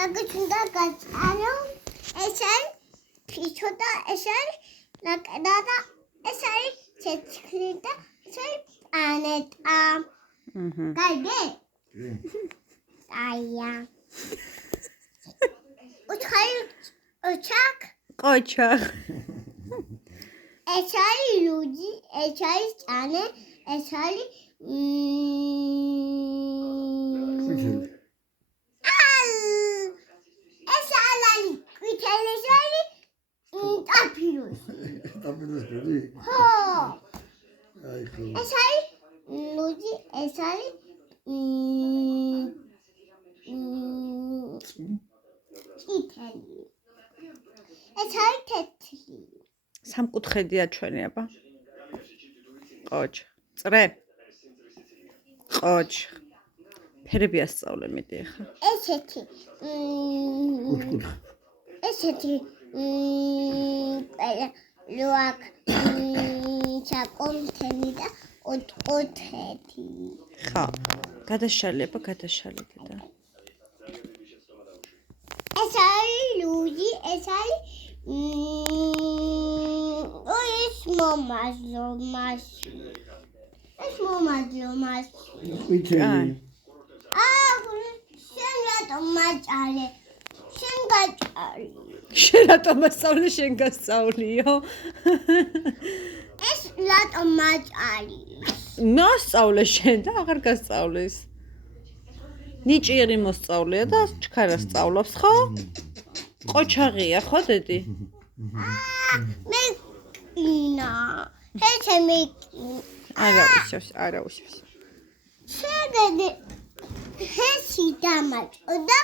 Agus უნდა გაწყარო ეს არის ფიჩოდა ეს არის ნაკედა და ეს არის ცეცხლი და ეს არის პლანეტა. გაიგე? აია. უცხარი ოჩაკ ყოჩახ. ეს არის ლუჯი, ეს არის წანე, ეს არის ეს არის კვითელი ეს არის ტაფილუსი. ტაფილუსი? ხო. აი ხო. ეს არის ლუჯი, ეს არის კითელი. ეს არის თეთრი. სამკუთხედია ჩვენი აბა. ყოჩ. წრე. ყოჩ. ფერები ასწავლე მიდი ახლა. ესეთი. კუჩკუჩ. ესეთი. ლუაკ. ჩაკომთენი და ოთხეთი. ხა. გადაშალი აბა გადაშალი და. ეს არის ლუჯი, ეს არის ეს მომაზრო მასი. ეს მომაზრო მასი. კვითელი. შენ რატომ მაჭალე? შენ გაჭარი. შენ რატომ მასწავლე შენ გასწავლიო? ეს რატომ მაჭარი? მოსწავლე შენ და აღარ გასწავლის. ნიჭიერი მოსწავლეა და ჩქარა სწავლობს, ხო? ყოჩაღია, ხო დედი? მე კინა. ესე მე არა უშავს, არა უშავს. შეგედი ჰესი დამაჭო და